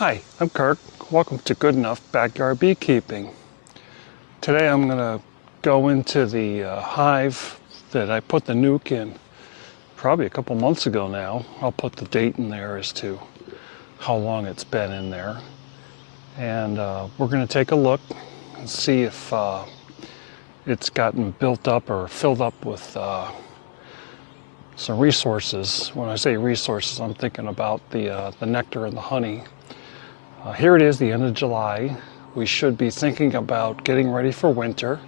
Hi, I'm Kirk. Welcome to Good Enough Backyard Beekeeping. Today I'm going to go into the hive that I put the nuke in probably a couple months ago now. I'll put the date in there as to how long it's been in there. And we're going to take a look and see if it's gotten built up or filled up with some resources. When I say resources, I'm thinking about the nectar and the honey. Here it is, the end of July. We should be thinking about getting ready for winter.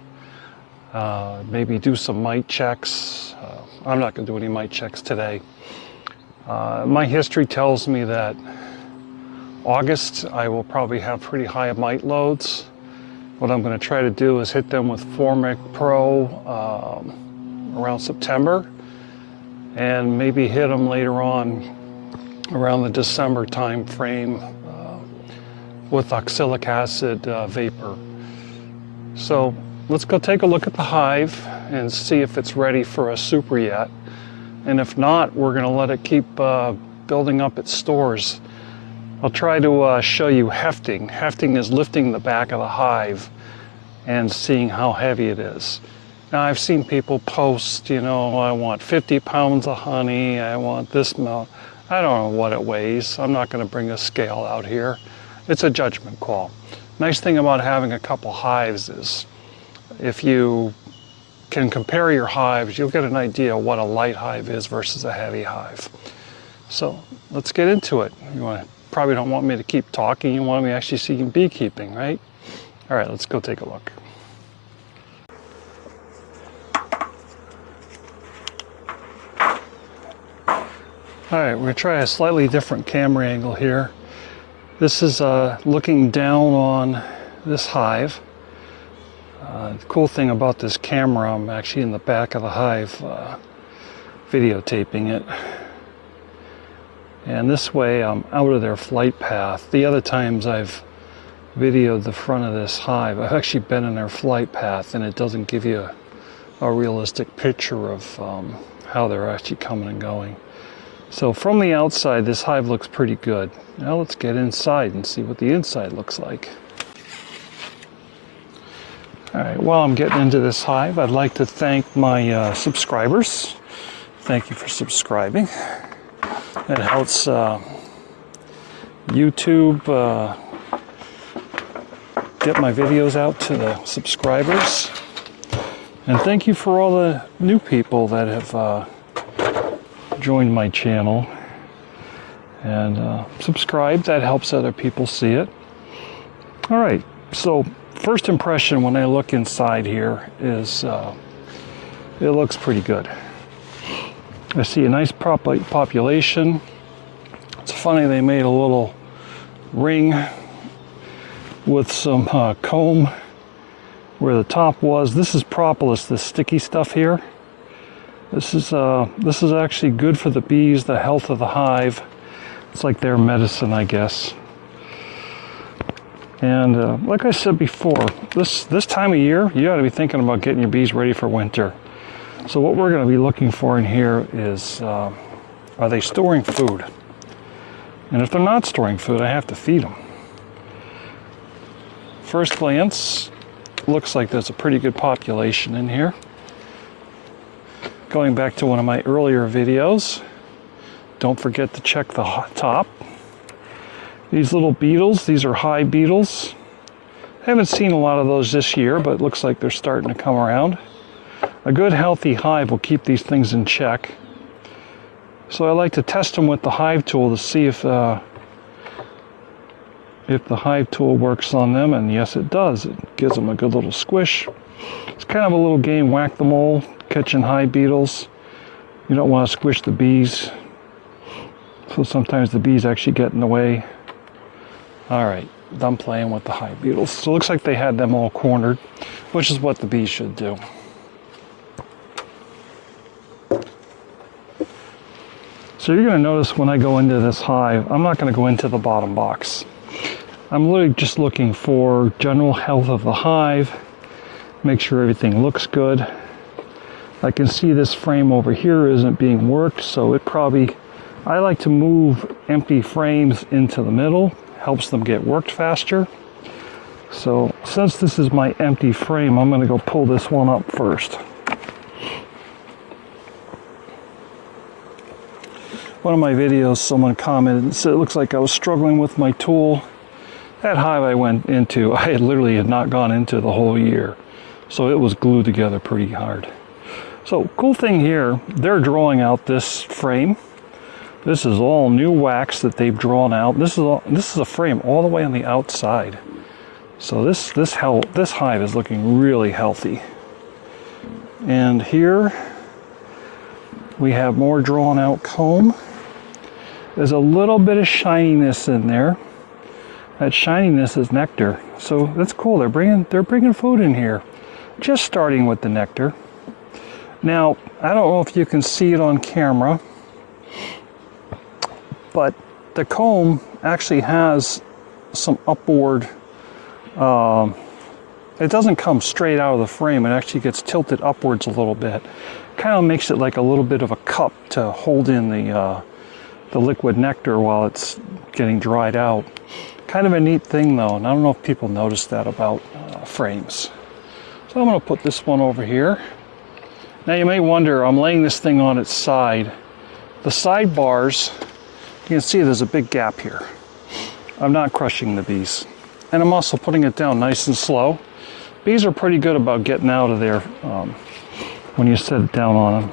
Maybe do some mite checks. I'm not going to do any mite checks today. My history tells me that August I will probably have pretty high mite loads. What I'm going to try to do is hit them with Formic Pro around September, and maybe hit them later on around the December time frame with oxalic acid vapor. So let's go take a look at the hive and see if it's ready for a super yet. And if not, we're going to let it keep building up its stores. I'll try to show you hefting. Hefting is lifting the back of the hive and seeing how heavy it is. Now I've seen people post, you know, I want 50 pounds of honey, I want this amount. I don't know what it weighs. I'm not going to bring a scale out here. It's a judgment call. Nice thing about having a couple hives is if you can compare your hives, you'll get an idea what a light hive is versus a heavy hive. So let's get into it. Probably don't want me to keep talking. You want me actually seeing beekeeping, right? All right, let's go take a look. All right, we're going to try a slightly different camera angle here. This is looking down on this hive. The cool thing about this camera, I'm actually in the back of the hive videotaping it. And this way I'm out of their flight path. The other times I've videoed the front of this hive, I've actually been in their flight path, and it doesn't give you a realistic picture of how they're actually coming and going. So from the outside, this hive looks pretty good. Now let's get inside and see what the inside looks like. All right, while I'm getting into this hive, I'd like to thank my subscribers. Thank you for subscribing. It helps YouTube get my videos out to the subscribers. And thank you for all the new people that have joined my channel and subscribe. That helps other people see it. All right, so first impression when I look inside here is it looks pretty good. I see a nice population. It's funny, they made a little ring with some comb where the top was. This is propolis, this sticky stuff here. This is actually good for the bees, the health of the hive. It's like their medicine, I guess. And like I said before, this time of year, you got to be thinking about getting your bees ready for winter. So what we're going to be looking for in here is, are they storing food? And if they're not storing food, I have to feed them. First glance, looks like there's a pretty good population in here. Going back to one of my earlier videos, don't forget to check the top. These little beetles, these are hive beetles. I haven't seen a lot of those this year, but it looks like they're starting to come around. A good healthy hive will keep these things in check. So I like to test them with the hive tool to see if the hive tool works on them, and yes it does. It gives them a good little squish. It's kind of a little game, whack-the-mole, catching hive beetles. You don't want to squish the bees, so sometimes the bees actually get in the way. All right, done playing with the hive beetles. So it looks like they had them all cornered, which is what the bees should do. So you're going to notice when I go into this hive, I'm not going to go into the bottom box. I'm literally just looking for general health of the hive, make sure everything looks good. I can see this frame over here isn't being worked, so it probably, I like to move empty frames into the middle, helps them get worked faster. So since this is my empty frame, I'm going to go pull this one up first. One of my videos, someone commented and said it looks like I was struggling with my tool. That hive I went into, I literally had not gone into the whole year. So it was glued together pretty hard. So cool thing here, they're drawing out this frame. This is all new wax that they've drawn out. This is a frame all the way on the outside. So this hive is looking really healthy. And here we have more drawn out comb. There's a little bit of shininess in there. That shininess is nectar. So that's cool. They're bringing food in here. Just starting with the nectar. Now, I don't know if you can see it on camera, but the comb actually has some upward, it doesn't come straight out of the frame, it actually gets tilted upwards a little bit. Kind of makes it like a little bit of a cup to hold in the liquid nectar while it's getting dried out. Kind of a neat thing though, and I don't know if people notice that about frames. So I'm going to put this one over here. Now you may wonder, I'm laying this thing on its side. The side bars, you can see there's a big gap here. I'm not crushing the bees. And I'm also putting it down nice and slow. Bees are pretty good about getting out of there when you set it down on them.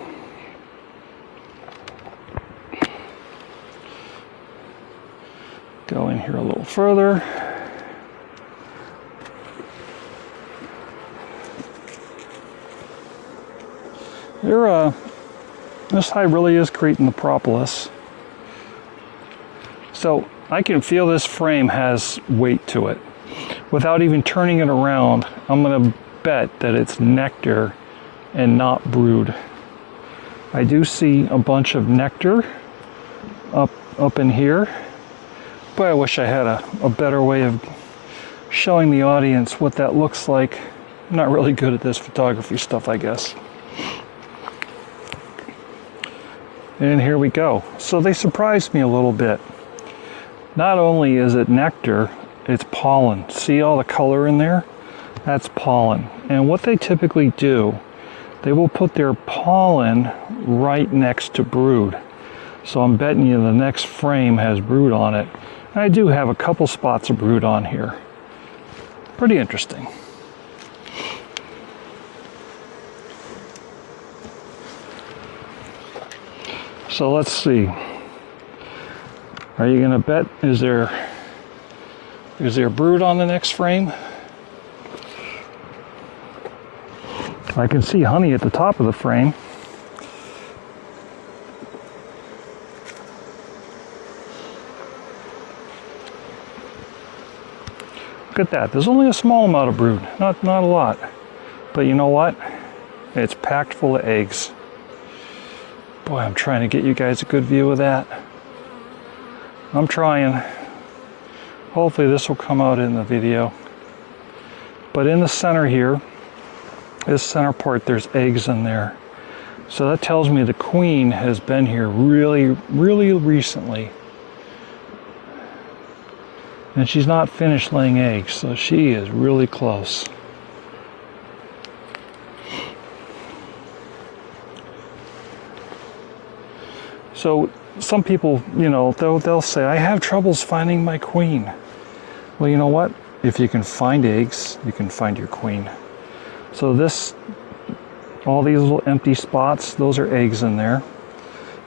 Go in here a little further. This hive really is creating the propolis. So I can feel this frame has weight to it. Without even turning it around, I'm going to bet that it's nectar and not brood. I do see a bunch of nectar up in here. Boy, I wish I had a better way of showing the audience what that looks like. I'm not really good at this photography stuff, I guess. And here we go. So they surprised me a little bit. Not only is it nectar, it's pollen. See all the color in there? That's pollen. And what they typically do, they will put their pollen right next to brood. So I'm betting you the next frame has brood on it. And I do have a couple spots of brood on here. Pretty interesting. So let's see. Are you going to bet, is there brood on the next frame? I can see honey at the top of the frame. Look at that. There's only a small amount of brood, not a lot. But you know what? It's packed full of eggs. Boy, I'm trying to get you guys a good view of that. I'm trying. Hopefully this will come out in the video. But in the center here, this center part, there's eggs in there. So that tells me the queen has been here really, really recently. And she's not finished laying eggs, so she is really close. So some people, you know, they'll say, I have troubles finding my queen. Well, you know what? If you can find eggs, you can find your queen. So all these little empty spots, those are eggs in there.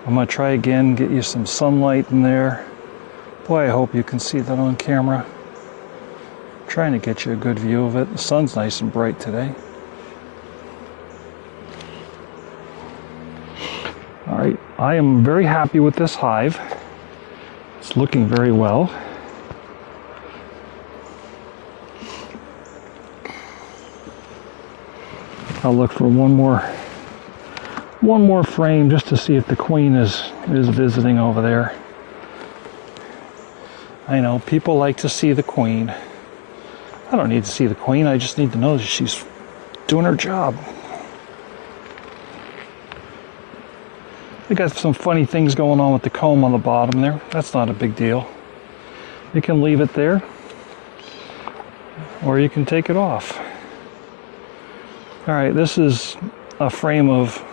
I'm going to try again, get you some sunlight in there. Boy, I hope you can see that on camera. I'm trying to get you a good view of it. The sun's nice and bright today. All right, I am very happy with this hive. It's looking very well. I'll look for one more frame just to see if the queen is visiting over there. I know people like to see the queen. I don't need to see the queen, I just need to know that she's doing her job. They got some funny things going on with the comb on the bottom there. That's not a big deal. You can leave it there, or you can take it off. All right, this is a frame of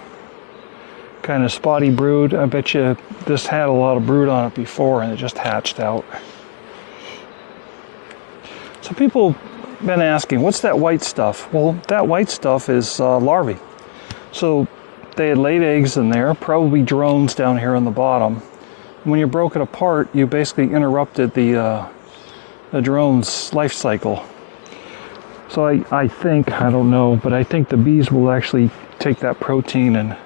kind of spotty brood. I bet you this had a lot of brood on it before and it just hatched out. So people have been asking, what's that white stuff? Well, that white stuff is larvae. So they had laid eggs in there, probably drones down here on the bottom. When you broke it apart, you basically interrupted the drone's life cycle. So I think, I don't know, but I think the bees will actually take that protein and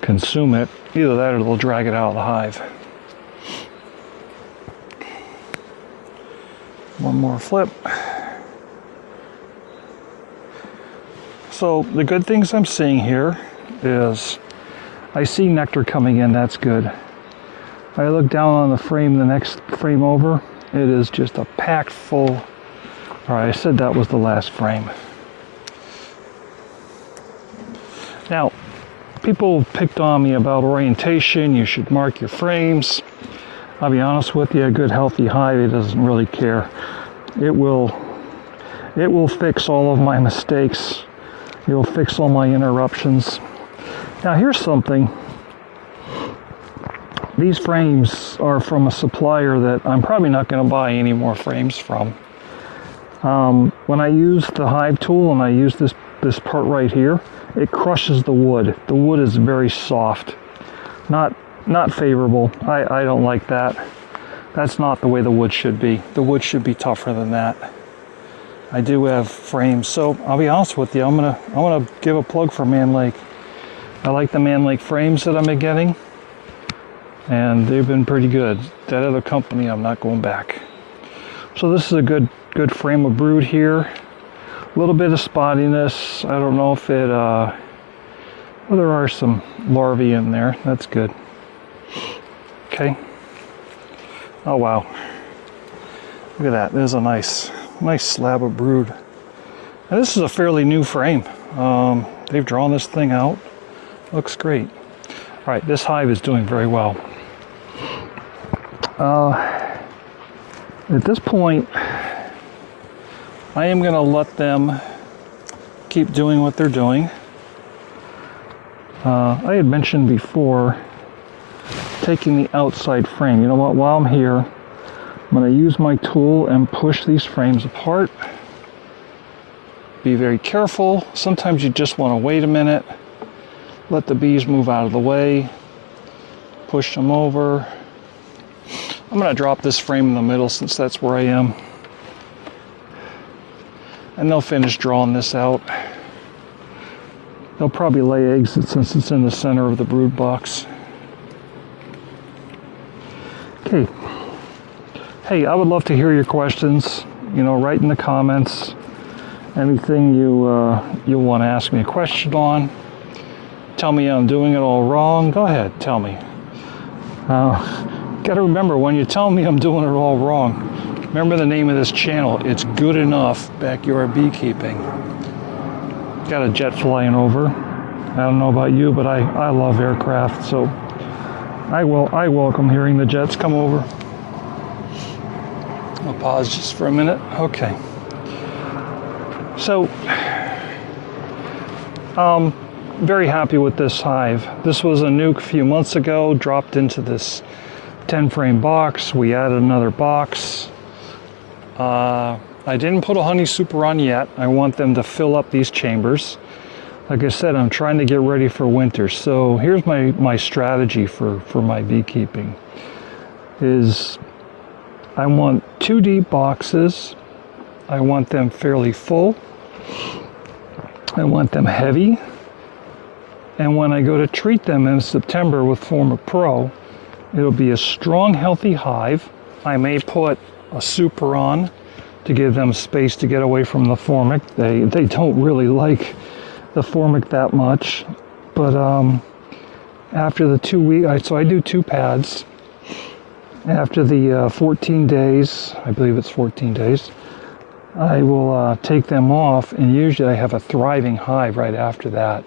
consume it. Either that or they'll drag it out of the hive. One more flip. So the good things I'm seeing here is I see nectar coming in, that's good. I look down on the frame, the next frame over, it is just a packed full. All right, I said that was the last frame. Now, people picked on me about orientation. You should mark your frames. I'll be honest with you, a good healthy hive, it doesn't really care. It will fix all of my mistakes. It will fix all my interruptions. Now here's something. These frames are from a supplier that I'm probably not going to buy any more frames from. When I use the hive tool and I use this part right here, it crushes the wood. The wood is very soft. Not favorable. I don't like that. That's not the way the wood should be. The wood should be tougher than that. I do have frames, so I'll be honest with you. I'm gonna give a plug for Man Lake. I like the Man Lake frames that I'm getting, and they've been pretty good. That other company, I'm not going back. So this is a good frame of brood here. A little bit of spottiness. I don't know if it. Well, there are some larvae in there. That's good. Okay. Oh wow. Look at that. There's a nice slab of brood. And this is a fairly new frame. They've drawn this thing out. Looks great. All right, this hive is doing very well. At this point, I am going to let them keep doing what they're doing. I had mentioned before taking the outside frame. You know what? While I'm here, I'm going to use my tool and push these frames apart. Be very careful. Sometimes you just want to wait a minute. Let the bees move out of the way. Push them over. I'm going to drop this frame in the middle since that's where I am. And they'll finish drawing this out. They'll probably lay eggs since it's in the center of the brood box. Okay. Hey, I would love to hear your questions. You know, write in the comments anything you want to ask me a question on. Tell me I'm doing it all wrong. Go ahead, tell me. Got to remember, when you tell me I'm doing it all wrong, remember the name of this channel. It's Good Enough Backyard Beekeeping. Got a jet flying over. I don't know about you, but I love aircraft, so I welcome hearing the jets come over. I'll pause just for a minute. Okay. So, very happy with this hive. This was a nuke a few months ago, dropped into this 10-frame box. We added another box. I didn't put a honey super on yet. I want them to fill up these chambers. Like I said, I'm trying to get ready for winter. So here's my strategy for my beekeeping. Is I want 2 deep boxes. I want them fairly full. I want them heavy. And when I go to treat them in September with Formic Pro, it'll be a strong, healthy hive. I may put a super on to give them space to get away from the Formic. They don't really like the Formic that much. But after the 2 weeks, so I do 2 pads. After the 14 days, I believe it's 14 days, I will take them off, and usually I have a thriving hive right after that.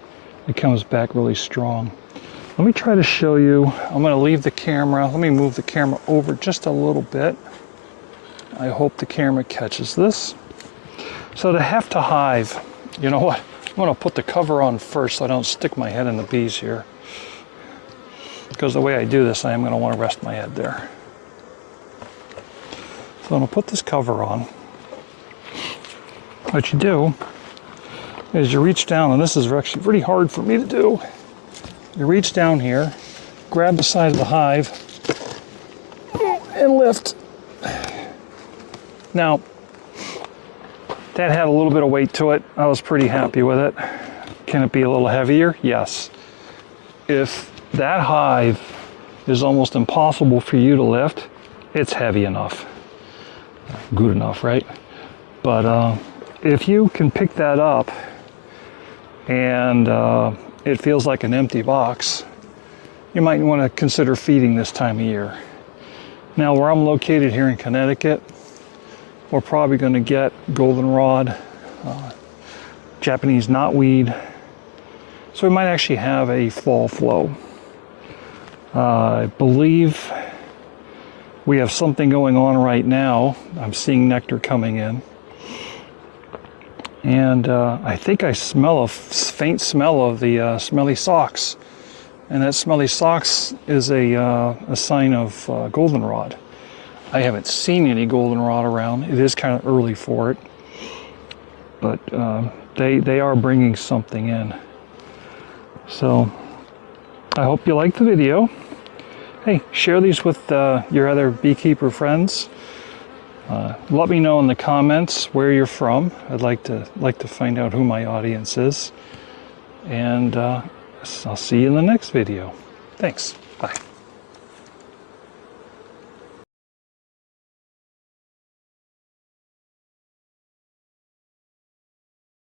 It comes back really strong. Let me try to show you. I'm going to leave the camera. Let me move the camera over just a little bit. I hope the camera catches this. So to have to hive, you know what? I'm going to put the cover on first so I don't stick my head in the bees here. Because the way I do this, I am going to want to rest my head there. So I'm going to put this cover on. What you do is you reach down, and this is actually pretty hard for me to do. You reach down here, grab the side of the hive, and lift. Now, that had a little bit of weight to it. I was pretty happy with it. Can it be a little heavier? Yes. If that hive is almost impossible for you to lift, it's heavy enough. Good enough, right? But if you can pick that up and it feels like an empty box, you might want to consider feeding this time of year. Now, where I'm located here in Connecticut, we're probably going to get goldenrod, Japanese knotweed, so we might actually have a fall flow. I believe we have something going on right now. I'm seeing nectar coming in. And I think I smell a faint smell of the smelly socks. And that smelly socks is a sign of goldenrod. I haven't seen any goldenrod around. It is kind of early for it. But they are bringing something in. So I hope you liked the video. Hey, share these with your other beekeeper friends. Let me know in the comments where you're from. I'd like to find out who my audience is. And I'll see you in the next video. Thanks. Bye.